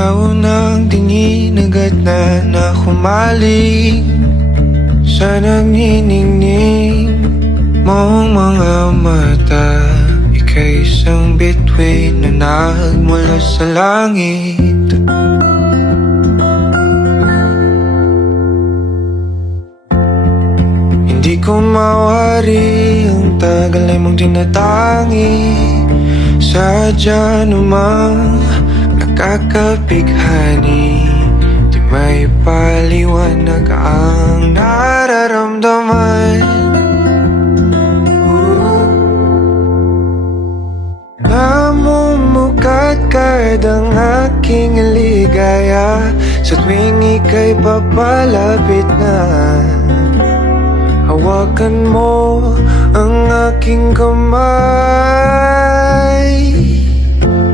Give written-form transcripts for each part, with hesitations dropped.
Sa unang tingin agad na humaling sa nagniningning mong mga mata. Ika'y isang bituin na nagmula sa langit. Hindi ko mawari ang tagal ay mong tinatangi. Sadya namang nakakapighani, di may paliwanag ang nararamdaman. Namumukadkad ang aking ligaya sa tuwing ika'y papalapit na. Hawakan mo ang aking kamay,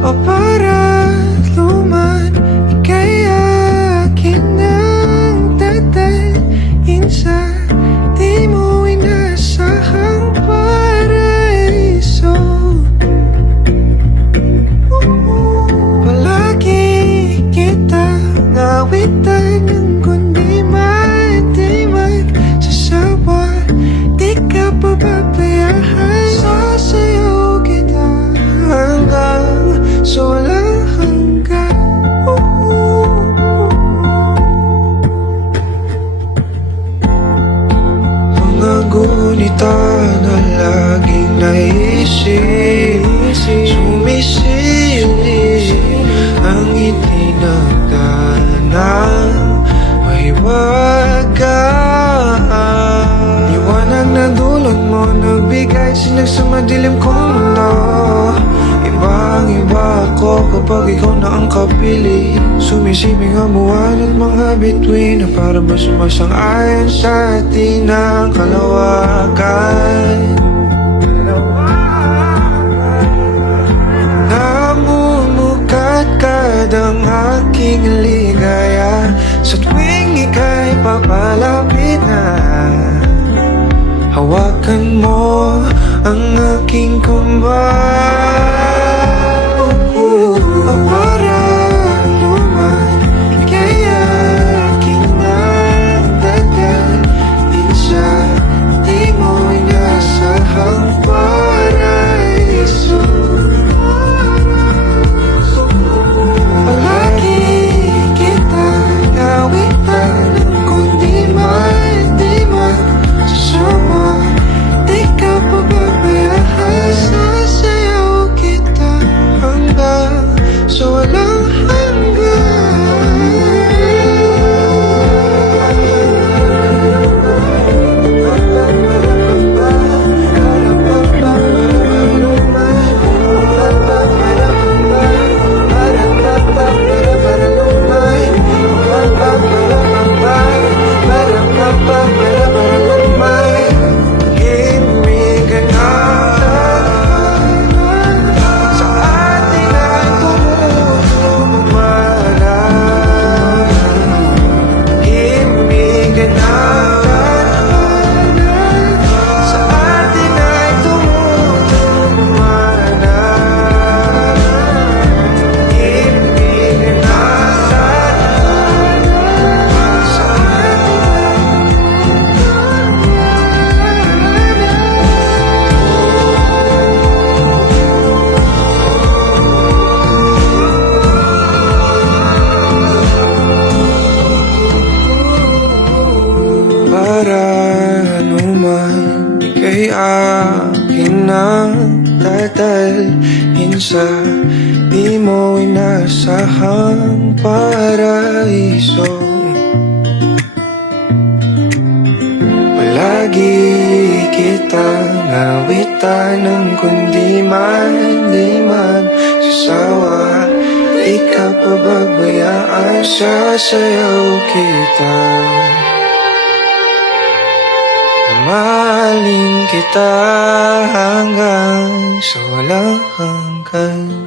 o para luman, ika'y akin nang dadalhin sa di mo inasahang paraiso. Palagi kitang awitan ng kundi matiwag sasawa, di ka pababayaan. Sasayaw kita hanggang sa walang hanggan. Mga gunita na laging naisip, sumisilip ang itinagdanang mahiwagaan. Liwanag na dulot mo nagbigay sinag sa madilim kong mundo. Ibang-iba ako kapag ikaw na ang kapiling. Sumisibing ang buwan at mga bituin na para ba sumasang-ayon sa atin ang kalawakan. Namumukadkad ang aking ligaya sa tuwing ika'y papalapit na. Hawakan mo ang aking kamay, o para luman, ika'y aking nagdadalhin sa di mo inasahang paraiso. Palagi kitang awitan ng kundi matiwag sasawa, di ka pababayaan. Sasayaw kita hanggang sa walang ika'y akin nang dadalhin sa di mo inasahang paraiso. Palagi kitang awitan ng kundi di magsasawa, di ka pababayaan. Sasayaw kita, mahalin kita hanggang sa walang hanggan.